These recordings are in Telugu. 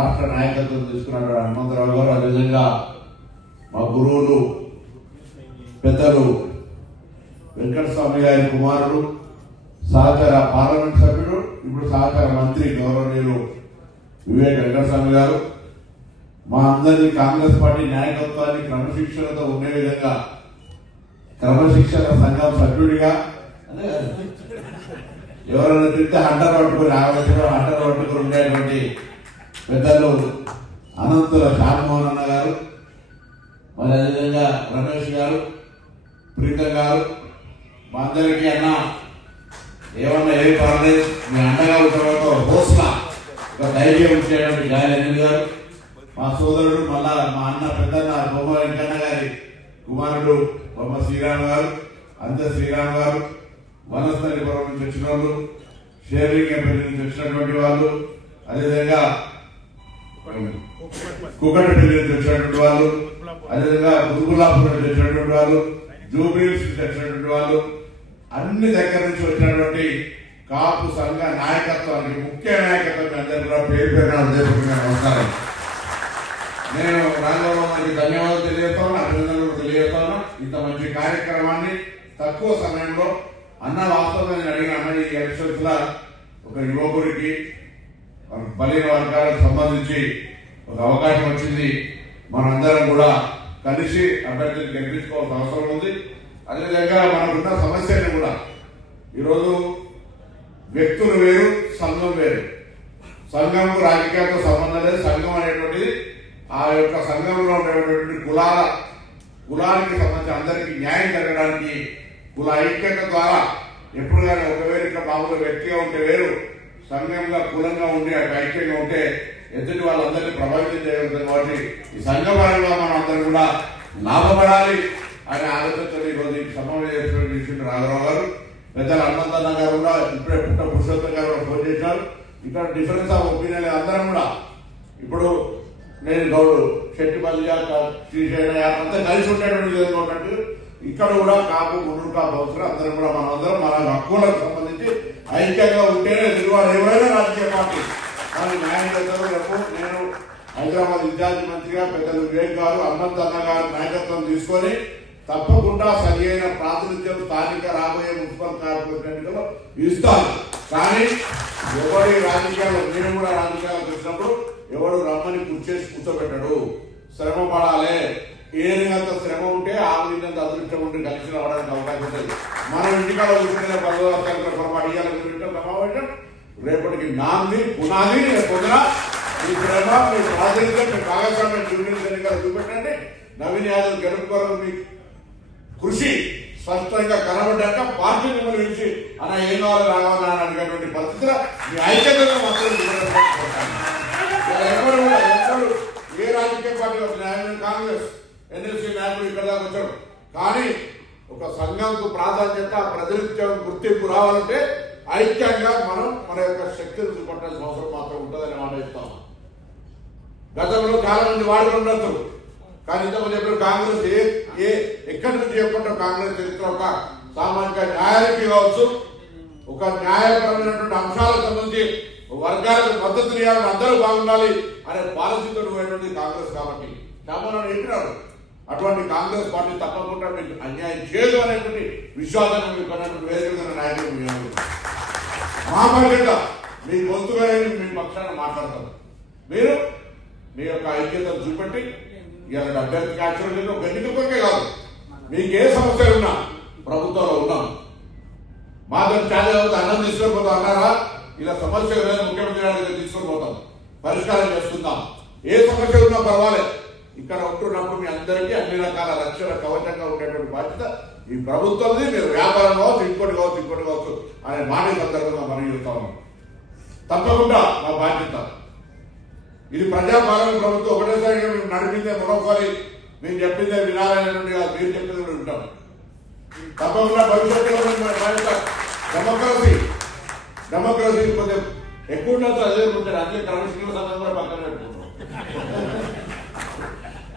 రాష్ట్ర నాయకత్వం తీసుకున్నటువంటి హనుమంతరావు గారు. అదేవిధంగా మా గురువులు పెద్దలు వెంకటస్వామి గారి కుమారుడు సహచార పార్లమెంట్ సభ్యుడు ఇప్పుడు సహచార మంత్రి గౌరవనీయులు వివేక్ వెంకటస్వామి గారు. మా అందరి కాంగ్రెస్ పార్టీ నాయకత్వాన్ని క్రమశిక్షణతో ఉండే విధంగా క్రమశిక్షణ సంఘం సభ్యుడిగా ఎవరైనా తింటే హంటర్ పట్టుకుని ఆవేశంలో హంటర్ పట్టుకుని ఉండేటువంటి పెద్దలు అనంతుల శాంతమోహన్ అన్న గారు మరి అదేవిధంగా రమేష్ గారు ప్రీత గారు మా అందరికీ అన్న ఏమన్నా ఏమి పర్లేదు మీ అండగా ఉండడంతో హోస్లా ఒక ధైర్యం ఇచ్చేటువంటి గాలి అనిల్ గారు. మా సోదరుడు మళ్ళా మా అన్న పెద్దన్న బొమ్మ వెంకన్న గారి కుమారుడు బొమ్మ శ్రీరామ్ గారు అంత శ్రీరామ్ గారు వనస్థలిపురం నుంచి వచ్చిన వాళ్ళు షేర్లింగంపల్లి నుంచి వచ్చినటువంటి వాళ్ళు అదేవిధంగా కుక్కటపల్లి నుంచి వచ్చినటువంటి వాళ్ళు అదేవిధంగా ముదుగులాపురం నుంచి వాళ్ళు జూబ్లీస్ నుంచి వాళ్ళు అన్ని దగ్గర నుంచి వచ్చినటువంటి కాపు సంఘ నాయకత్వానికి ముఖ్య నాయకత్వం అందరూ కూడా పేరు పేరున నమస్కారం. నేను రంగంలోకి ధన్యవాదాలు తెలియజేస్తాను అభినందనలు తెలియజేస్తాను. ఇంత మంచి కార్యక్రమాన్ని తక్కువ సమయంలో అన్న వాస్తవంగా నేను అడిగిన అన్న ఈ ఎలక్షన్స్ ఒక యువకుడికి బలహీన వర్గాలకు సంబంధించి ఒక అవకాశం వచ్చింది. మనందరం కూడా కలిసి అభ్యర్థులు గెలిపించుకోవాల్సిన అవసరం ఉంది. అదేవిధంగా మనకున్న సమస్యలు కూడా. ఈరోజు వ్యక్తులు వేరు సంఘం వేరు. సంఘం రాజకీయాలతో సంబంధం లేదు. సంఘం అనేటువంటిది ఆ యొక్క సంఘంలో ఉండేటువంటి కులాల కులానికి సంబంధించి అందరికీ న్యాయం జరగడానికి కుల ఐక్యత ద్వారా ఎప్పుడు కానీ ఒకవేళ ఇక్కడ మామూలు వ్యక్తిగా ఉంటే వేరు. సంఘంగా కులంగా ఉండి అటు ఐక్యంగా ఉంటే ఎదుటి వాళ్ళందరినీ ప్రభావితం చేయగలుగుతాం కాబట్టి ఈ సంఘపరంగా మనం అందరం కూడా లాభపడాలి అనే ఆలోచనతో ఈరోజు ఈ సమావేశం చేసిన రాఘరావు గారు. పెద్దలు హనుమంతన్న గారు కూడా ఇప్పుడే పుట్ట పురుషోత్తం గారు ఫోన్ చేశారు. ఇక్కడ డిఫరెన్స్ ఆఫ్ ఒపీనియన్ అందరం కూడా ఇప్పుడు నేను గౌడు శెట్టిపల్లి శ్రీశైల అంతా కలిసి ఉండేటువంటి విధంగా ఉన్నట్టు ఇక్కడ కూడా కాపు గుండూరు కాపు అవసరం. అందరం కూడా మనందరం మన హక్కులకు సంబంధించి ఐక్యంగా ఉంటేనే తిరుగుబాటు ఎవరైనా రాజకీయ పార్టీ. కానీ నాయకత్వం రేపు నేను హైదరాబాద్ విద్యార్థి మంత్రిగా పెద్దలు వివేక్ గారు హనుమంత్ అన్న గారు నాయకత్వం తీసుకొని తప్పకుండా సరి అయిన ప్రాతినిధ్యం స్థానిక రాబోయే మున్సిపల్ కార్పొరేషన్ ఎన్నికలు ఇస్తాను కానీ ఎవరి రాజకీయాలు నేను కూడా రాజకీయాలకు వచ్చినప్పుడు ఎవడు రమ్మని కూర్చేసి కూర్చోబెట్టాడు. శ్రమ పడాలి. ఏరినంత శ్రమ ఉంటే ఆవినంత అదృష్టం ఉంటే కలిసి రావడానికి అవకాశం ఉంటుంది. మనం ఇంటికాడ కూర్చునే పదవి పొరపాటు ఇవ్వాలని సమావేశం రేపటికి నాంది పునాది పొందిన మీ శ్రమ మీ ప్రాతినిధ్యం మీ భాగస్వామ్యం చూపించిన ఎన్నికలు చూపెట్టండి. నవీన్ యాదవ్ గెలుపుకోవడం మీ కృషి స్పష్టంగా కనబడ్డాక పార్టీ మిమ్మల్ని పిలిచి అన్న ఏం కావాలి కానీ ఒక సంఘంకు ప్రాధాన్యత ప్రతినిత్యం గుర్తింపు రావాలంటే ఐక్యంగా మనం మన యొక్క శక్తిని చూపట్టాల్సిన అవసరం మాత్రం ఉంటుందని మాట ఇస్తాం గతంలో చాలా మంది వాడుకుని ఉండొచ్చు. కానీ ఇంతకుముందు చెప్పిన కాంగ్రెస్ ఏ ఏ ఎక్కడి నుంచి చెప్పంటే కాంగ్రెస్ చరిత్ర ఒక సామాజిక న్యాయానికి కావచ్చు ఒక న్యాయపరమైనటువంటి అంశాలకు సంబంధించి వర్గాలకు మద్దతు ఇవ్వాలి అందరూ బాగుండాలి అనే పాలసీతో పోయినటువంటి కాంగ్రెస్ కాబట్టి. రామోహన్ చెప్పినారు అటువంటి కాంగ్రెస్ పార్టీ తప్పకుండా మీకు అన్యాయం చేయదు అనేటువంటి విశ్వాసాన్ని మీకు కొన్నటువంటి వేదిక నాయకులు మీ మా మీ గొంతుగా మీ పక్షాన్ని మాట్లాడతాం. మీరు మీ యొక్క ఐక్యతను చూపెట్టి ఇలాంటి అభ్యర్థికి యాక్చువల్ ఒక ఎన్నిక కొరకే కాదు. మీకు ఏ సమస్యలు ఉన్నా ప్రభుత్వంలో ఉన్నాం. మాత్రం చాలా అన్నం తీసుకొని పోతాం అన్నారా? ఇలా సమస్య ముఖ్యమంత్రి తీసుకొని పోతాం. పరిష్కారం చేస్తున్నాం ఏ సమస్య ఉన్నా పర్వాలేదు. ఇక్కడ ఉంటున్నప్పుడు మీ అందరికీ అన్ని రకాల రక్షణ కవచంగా ఉండేటువంటి బాధ్యత. ఈ ప్రభుత్వంది మీరు వ్యాపారం కావచ్చు ఇంకోటి కావచ్చు ఇంకోటి కావచ్చు అనే మాట సందర్భంగా మనం చెప్తా ఉన్నాం. తప్పకుండా మా బాధ్యత. ఇది ప్రజాపాలన ప్రభుత్వం ఒకటేసారి మేము నడిపిందే మరొకసారి మేము చెప్పిందే వినాలనేటువంటి కాదు, మీరు చెప్పింది కూడా ఉంటాం తప్పకుండా భవిష్యత్తులో బాధ్యత డెమోక్రసీ. డెమోక్రసీ కొంచెం ఎక్కువ ఉన్నట్టు అదే ఉంటాడు అన్ని క్రమశిక్షణ సంఘం కూడా పక్కన పెట్టుకుంటాం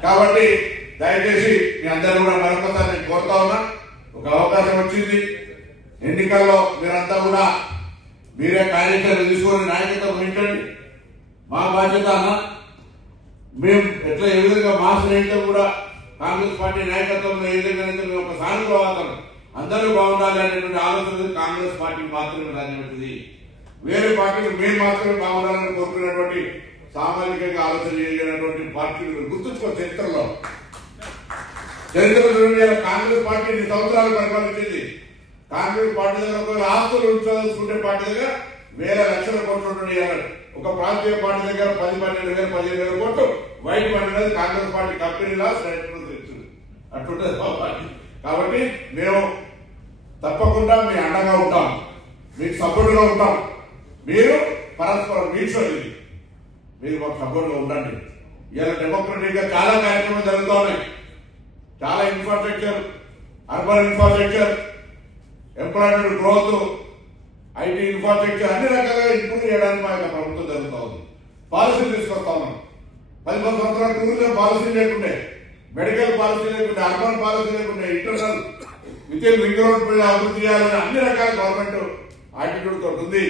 కాబట్టి దయచేసి మీ అందరూ కూడా మరొకసారి నేను కోరుతా ఉన్నా ఒక అవకాశం వచ్చింది. ఎన్నికల్లో మీరంతా కూడా మీరే కార్యక్రమం తీసుకొని నాయకత్వం వహించండి. మా బాధ్యత అన్న మేము ఎట్లా ఏ విధంగా మా స్నేహితులు కూడా కాంగ్రెస్ పార్టీ నాయకత్వంలో ఏ విధంగా మేము ఒక సానుభావం అందరూ బాగుండాలి అనేటువంటి ఆలోచన కాంగ్రెస్ పార్టీ మాత్రమే రానిటువంటిది వేరే పార్టీలు మేము మాత్రమే బాగుండాలని కోరుకునేటువంటి సామాజికంగా ఆలోచన చేయలేనటువంటి పార్టీలు గుర్తుంచుకో చరిత్రలో. చరిత్ర కాంగ్రెస్ పార్టీ ఎన్ని సంవత్సరాలు పరిపాలించింది? కాంగ్రెస్ పార్టీ దగ్గర ఒక ఆస్తులు ఉంచాల్సుకుంటే పార్టీ దగ్గర వేల లక్షల కోట్లు ఒక ప్రాంతీయ పార్టీ దగ్గర పది పన్నెండు వేల పదిహేను వేల కోట్లు. వైట్ పార్టీ అనేది కాంగ్రెస్ పార్టీ కంపెనీలా అట్లుంటది మా పార్టీ. కాబట్టి మేము తప్పకుండా మీ అండగా ఉంటాం. మీకు సపోర్టుగా ఉంటాం. మీరు పరస్పరం మ్యూచువల్ ఇది. మీరు మాకు సపోర్ట్గా ఉండండి. ఇలా డెమోక్రటిక్గా చాలా కార్యక్రమాలు జరుగుతూ ఉన్నాయి చాలా infrastructure urban infrastructure employment growth IT infrastructure అన్ని రకాలుగా ఇంప్రూవ్ చేయడానికి మా యొక్క ప్రభుత్వం జరుగుతూ ఉంది. పాలసీలు తీసుకొస్తా ఉన్నాం. పది పది సంవత్సరాల టూరిజం పాలసీ లేకుండే. మెడికల్ పాలసీ లేకుండే అర్బన్ పాలసీ లేకుండే internal with in ring road అభివృద్ధి చేయాలని అన్ని రకాల గవర్నమెంట్ ఆటిట్యూడ్ తోటి ఉంది.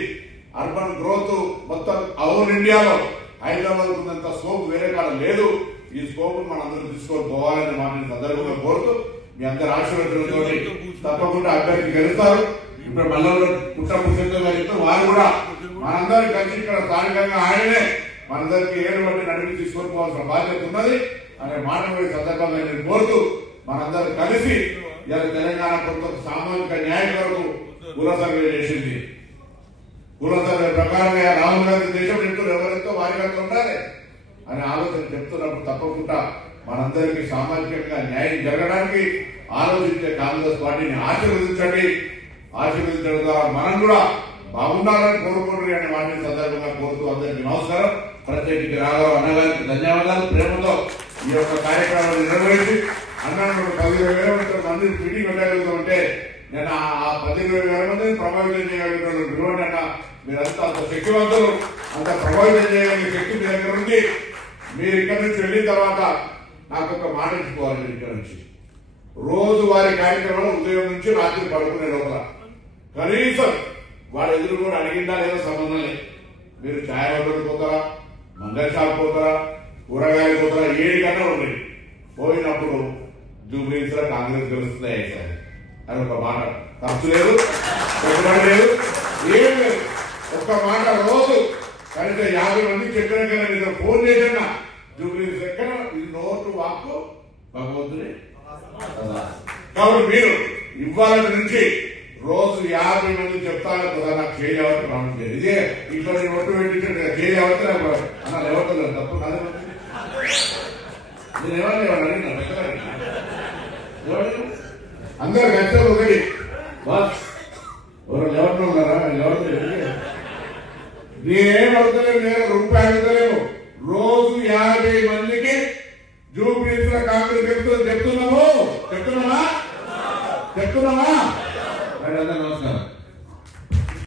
అర్బన్ గ్రోత్ మొత్తం అవున్ ఇండియాలో హైదరాబాద్ ఉన్నంత స్కోప్ వేరే కాడ లేదు. ఈ స్కోప్ మనం తీసుకొని పోవాలని మాట నేను సందర్భంగా కోరుతూ మీ అందరి ఆశీర్వచనంతో తప్పకుండా అభ్యర్థి గెలుస్తారు. ఇప్పుడు మల్లూరు పుట్ట పుట్టిన గారు వారు కూడా మనందరం కలిసి ఇక్కడ స్థానికంగా ఆయనే మనందరికి ఏడు నడిపి తీసుకొని పోవాల్సిన బాధ్యత ఉన్నది అనే మాట కూడా సందర్భంగా నేను కోరుతూ మనందరం కలిసి ఇలా తెలంగాణ ప్రభుత్వం సామాజిక న్యాయం వరకు కుల చేసింది. కుల ప్రకారంగా రాహుల్ గాంధీ దేశం ఎంతో ఎవరెంతో వారిగా ఉండాలి అనే ఆలోచన చెప్తున్నప్పుడు తప్పకుండా మనందరికీ సామాజికంగా న్యాయం జరగడానికి ఆలోచించే కాంగ్రెస్ పార్టీని ఆశీర్వదించండి. ఆశీర్వదించడం ద్వారా మనం కూడా బాగుండాలని కోరుకుంటుంది అనే వాటిని సందర్భంగా కోరుతూ అందరికీ నమస్కారం. ప్రత్యేకించి రాఘవ అన్నగారికి ధన్యవాదాలు. ప్రేమతో ఈ యొక్క కార్యక్రమాన్ని నిర్వహించి అన్నాడు పది ఇరవై వేల మంది మీటింగ్ పెట్టగలుగుతామంటే నేను ఆ- ఆ పది ఇరవై వేల మందిని ప్రభావితం చేయగలిగిన అన్న మీరంతా అంత శక్తివంతులు అంత ప్రభావితం చేయగలిగే శక్తి మీ దగ్గర ఉంది మీరు ఇక్కడ నుంచి వెళ్ళిన తర్వాత నాకు ఒక మాట ఇచ్చుకోవాలి మీరు ఇక్కడ నుంచి. రోజు వారి కార్యక్రమం ఉదయం నుంచి రాత్రి పడుకునే లోపల. కనీసం వాళ్ళ ఎదురు కూడా అడిగిందా లేదా సంబంధం లేదు. మీరు ఛాయ్ హోటల్ పోతారా? మంగళ షాప్ పోతారా? కూరగాయలు పోతారా? ఏడు కన్నా ఉన్నాయి పోయినప్పుడు జూబ్లీస్లో కాంగ్రెస్ గెలుస్తుంది సార్. అని ఒక మాట. ఖర్చు లేదు పెట్టుబడి లేదు ఏం లేదు. ఒక్క మాట రోజు కనీసం యాభై మంది చెప్పిన కదా నేను ఫోన్ చేసిన జూబ్లీస్ ఎక్కడ ఇది నోటు వాక్కు భగవంతుని కాబట్టి మీరు ఇవాళ నుంచి రోజు యాభై మంది చెప్తాను కదా నాకు చేయలేవని ప్రాణం చేయాలి ఇదే ఇంట్లో నేను ఒట్టు పెట్టించాను చేయలేవని నాకు అన్న లేవట్లేదు తప్పు నాదే నేను ఎవరు అడిగినా? అందరు కష్టం ఒకటి. బస్. ఎవరు లేవట్లు నేనేం అడుగుతలేము నేను రూపాయి